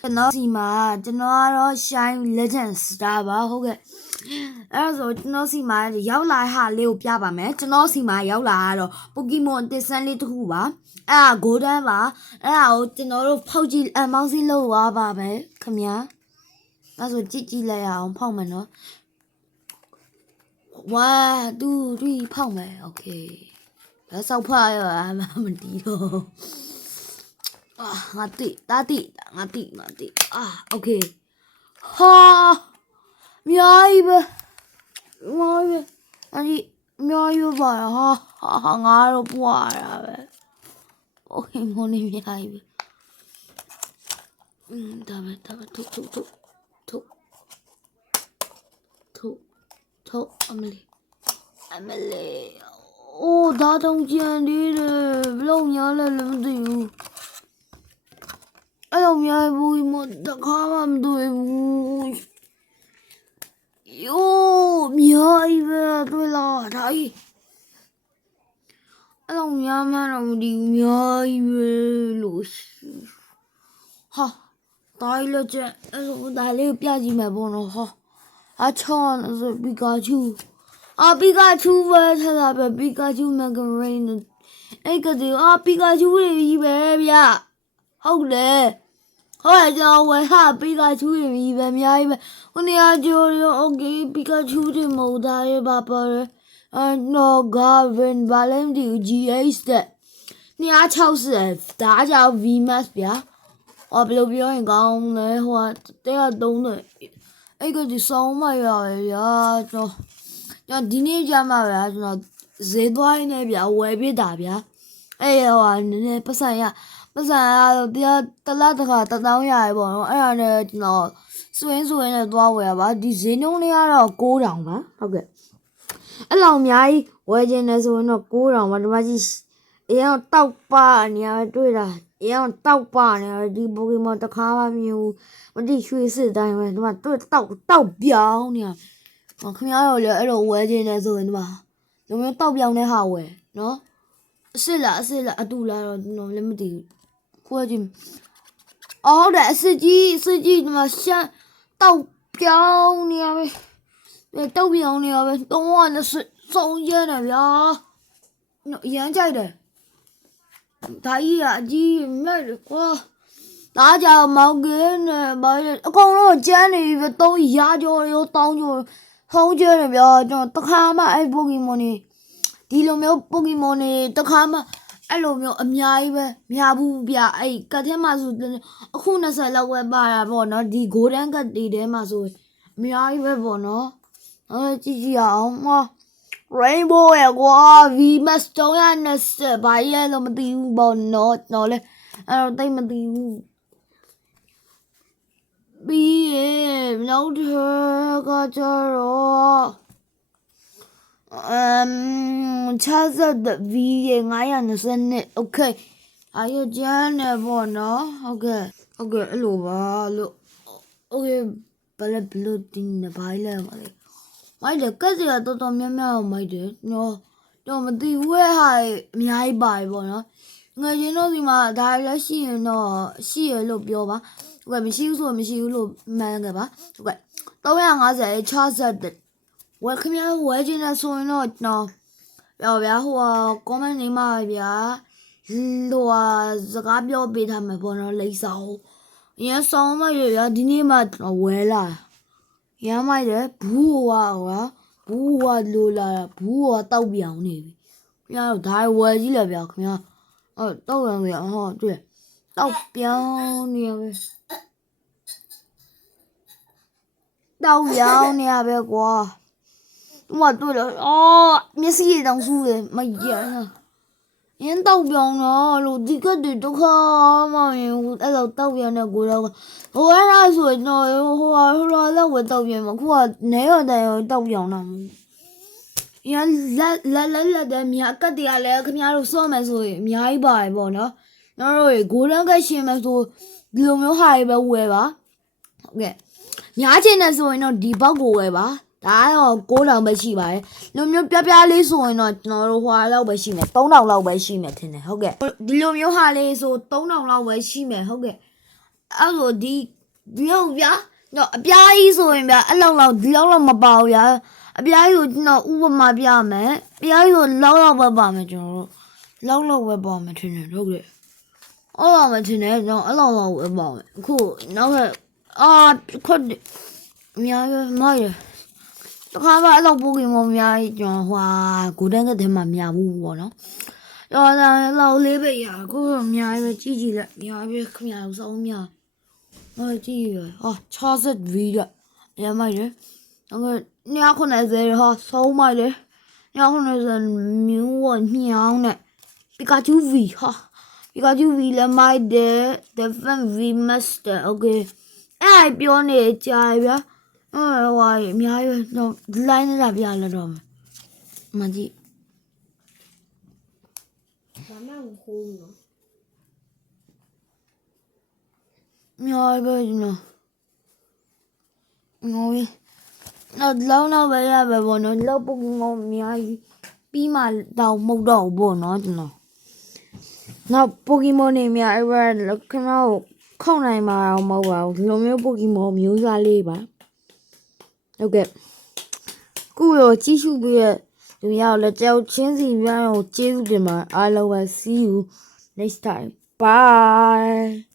ကျွန်တော်စီမှာကျွန်တော်ကတော့ Shine Legend Star ပါဟုတ်ကဲ့အဲ့ဒါဆိုကျွန်တော်စီမှာရောက်လာဟာလေးကိုပြပါမယ်ကျွန်တော်စီမှာရောက်လာတော့ Pokemon တစ်ဆန်းလေးတစ်ခုပါအဲ့ဒါ Golden ပါအဲ့ဒါကိုကျွန်တော်တို့ဖောက်ကြည့်မောင်းစီလို့သွားပါပဲခင်ဗျာအဲ့ဆိုကြည့်လိုက်ရအောင်ဖောက်မယ်နော်1 2 3ဖောက်မယ်โอเคแล้วဆောက်ဖရရမတီးတော့ငါတိငါတိโอเคဟာမြိုင်ပဲအဲ့ဒီမြိုင်ပါဟာငါတော့ပွားတာပဲโอเคမနေမြိုင်ပဲဒါပဲထုတ်အမလေးအိုးဒါတောင်ကြံသေးတယ်ဘလို့ညာလဲလည်းမသိဘူးအဲ့လိုမြိုင်ဘူးမတခါမှမတွေ့ဘူးယိုးမြိုင်ပဲတွေ့လာဒါကြီးအဲ့လိုများမှတော့မဒီမြိုင်ပဲလို့ဟာတိုင်းလည်းကျအဲ့လိုဒါလေးပြကြည့်မယ်ပေါ့နော်ဟာအချောင်းဆိုပီကာချူပီကာချူပဲထားတာပဲပီကာချူမဂရိန်အဲ့ကတည်းပီကာချူတွေကြီးပဲဗျဟုတ်တယ်ဟုတ်တယ်ကျွန်တော်ဝယ်ဟာပီကာချူတွေကြီးပဲအများကြီးပဲဟိုနေရာကျော်ရောโอเคပီကာချူတွေမဟုတ်တာရဲ့ပါပါနော်ဂါဗင်ဗာလန်ဒီ GH တဲ့260ဒါကြောင့် VMAX ဗျာဘယ်လိုပြောရင်ကောင်းလဲဟို130နဲ့အဲ့ကဒီဆောင်းမရရဗျာကျွန်တော်ဒီနေ့ကြမှာဗျာကျွန်တော်ဈေးသွားရင်းနဲ့ဗျာဝယ်ပြတာဗျာအဲ့ဟိုနည်းနည်းပတ်စံရတော့တရားတလားတခါ1000ရရပေါ့နော်အဲ့ဒါနဲ့ကျွန်တော်စွင်းနဲ့သွားဝယ်ရပါဒီဈေးနှုန်းလေးကတော့9000ပါဟုတ်ကဲ့အဲ့လောက်အများကြီးဝယ်ခြင်းနဲ့ဆိုရင်တော့9000ပါဒီမှာကြီးအရင်တောက်ပါနေရတွေ့တာအရင်တောက်ပါနေဒီ Pokemon တခါမှမမြင်ဘူးမတိရွှေစစ်တိုင်းပဲဒီမှာတွေ့တောက်ပြောင်းနေခင်ဗျားတို့လည်းအဲ့လိုဝဲခြင်းနဲ့ဆိုရင်ဒီမှာလူမျိုးတောက်ပြောင်းတဲ့ဟာဝဲနော်အစ်လားအတူလားတော့ကျွန်တော်လည်းမသိဘူးခွဲကြည့်ဟုတ်တယ်အစ်ကြီးဒီမှာရှမ်းတောက်ပြောင်းနေရပဲတောက်ပြောင်းနေရပဲ320ဆုံးရဲတယ်ဗျာရမ်းကြိုက်တယ်ဒါကြီးကအကြီးမဲ့ကွာဒါကြောင့်မောင်ကင်းနဲ့ဘာလဲအကုန်လုံးကျန်းနေပြီ3ရာကျော်ရောတောင်းကျော်ထုံးကျဲတယ်ဗျာကျွန်တော်တခါမှအဲ့ Pokemon နေဒီလိုမျိုး Pokemon နေတခါမှအဲ့လိုမျိုးအများကြီးပဲမရဘူးဗျာအဲ့ကတ်ထဲမှာဆိုအခု20လောက်ပဲပါတာပေါ့နော်ဒီ Golden ကတ်တွေထဲမှာဆိုအများကြီးပဲပေါ့နော်ကြည့်အောင်Rainbow ရဲ့ကွာ VMAX 320ဘာရဲ့လို့မသိဘူးပေါ့နော်လဲအဲ့တော့တိတ်မသိဘူးပြီးရင်နောက်ထပ်ကကြတော့60V ရဲ့920 okay အရကျန်းနေပေါ့နော်ဟုတ်ကဲ့အဲ့လိုပါလို့ okay ဘယ်လိုတင်းနေပါလဲမလဲမိုက်တယ်ကက်စီကတော်များများမိုက်တယ်တော့မသိဘူးရဲ့ဟာအများကြီးပါပေါ့နော်ငွေချင်းတို့ဒီမှာဒါလည်းရှိရင်တော့ရှိရလို့ပြောပါဟုတ်ကဲ့မရှိဘူးဆိုမရှိဘူးလို့မှန်ကြပါဟုတ်ကဲ့350 60ဝယ်ခင်ဗျားဝယ်ခြင်းနဲ့ဆိုရင်တော့ကျွန်တော်ဗျာဟို comment နေမှာဗျာဟိုစကားပြောပေးထားမယ်ပေါ့နော်လိမ့်ဆောင်အရင်ဆောင်မရဗျာဒီနေ့မှဝယ်လာရမ်းမိုက်တယ်ဘူးဟိုလိုလာဘူးတောက်ပြောင်နေပြီခင်ဗျားတို့ဒါဝယ်ကြည့်လိုက်ဗျာခင်ဗျားတောက်ပြောင်ဗျာတွေ့တောက်ပြောင်နေရပဲတောက်ပြောင်နေရပဲကွာတွေ့了မျက်စိရတောင်ဆူးတယ်မရရင်းတောက်ပြောင်တော့လို့ဒီကတည်းကခါမှရင်အဲ့လိုတောက်ပြောင်တဲ့ကိုတော့ဟိုအဲ့ဒါဆိုတော့ဟိုလောက်ဝယ်တောက်ပြောင်မှာခုကနေရတဲ့တောက်ပြောင်တာရလက်တဲ့မြာကတ်တရားလဲခင်ဗျားတို့စောမယ်ဆိုရင်အများကြီးပါတယ်ပေါ့နော်ကျွန်တော်တို့ Golden ကရှင်မယ်ဆိုဒီလိုမျိုးဟာတွေပဲဝယ်ပါဟုတ်ကဲ့များချင်တယ်ဆိုရင်တော့ဒီဘောက်ကိုဝယ်ပါဒါတော့9000ပဲရှိပါတယ်လူမျိုးပြပြလေးဆိုရင်တော့ကျွန်တော်တို့ဟွာလောက်ပဲရှိမယ်3000လောက်ပဲရှိမယ်ထင်တယ်ဟုတ်ကဲ့ဒီလိုမျိုးဟာလေးဆို3000လောက်ပဲရှိမယ်ဟုတ်ကဲ့ အဲ့လိုဒီမျိုးဗျာတော့အပြားကြီးဆိုရင်ဗျာအဲ့လောက်ဒီလောက်မပါဘူးဗျာအပြားကြီးကိုကျွန်တော်ဥပမာပြမယ်အပြားကြီးကိုလောက်ပဲပါမယ်ကျွန်တော်တို့လောက်ပဲပါမယ်ထင်တယ်ဟုတ်ကဲ့အဲ့လောက်ပဲထင်တယ်ကျွန်တော်အဲ့လောက်ပဲပါမယ်အခုနောက်ထပ်ခွတ်အများကြီးမိုက်ရတခါမှအဲ့လောက်ပိုကီမွန်အများကြီးကျွန်တော်ဂိုဒန်ကတဲ့မှာမရဘူးပေါ့နော်တော့လောက်လေးပဲရအခုအများကြီးပဲကြည့်လိုက်အများကြီးခင်ဗျာစောင်းများကြည့်ရ60 V ရမိုက်တယ်290ဆောင်းမိုက်တယ်290မျိုးဝညောင်းနဲ့ပီကာချူ V ပီကာချူ V လည်းမိုက်တယ် Defend V Master okay အဲ့ပြောနေကြာဗျာအများကြီးတော့ line နေတာပြလာတော့မကြည့်ဘာမှမခိုးဘူးများပဲနော်ငိုးလောက်ပဲရပဲပေါ့နော်လောက်ပုတ်ငုံအများကြီးပြီးမှတော့မဟုတ်တော့ဘူးပေါ့နော်ကျွန်တော်နောက်ပိုကီမွန်တွေများအဲ့ဘာခင်ဗျားကိုခောက်နိုင်မှာတော့မဟုတ်ပါဘူးဒီလိုမျိုးပိုကီမွန်မျိုးစားလေးပါဟုတ်ကဲ့ခုရောကြည့်ရှုပြီးရလူရောက်လက်ကြောက်ချင်းစီများကိုကျေးဇူးတင်ပါအားလုံးပဲ see you next time bye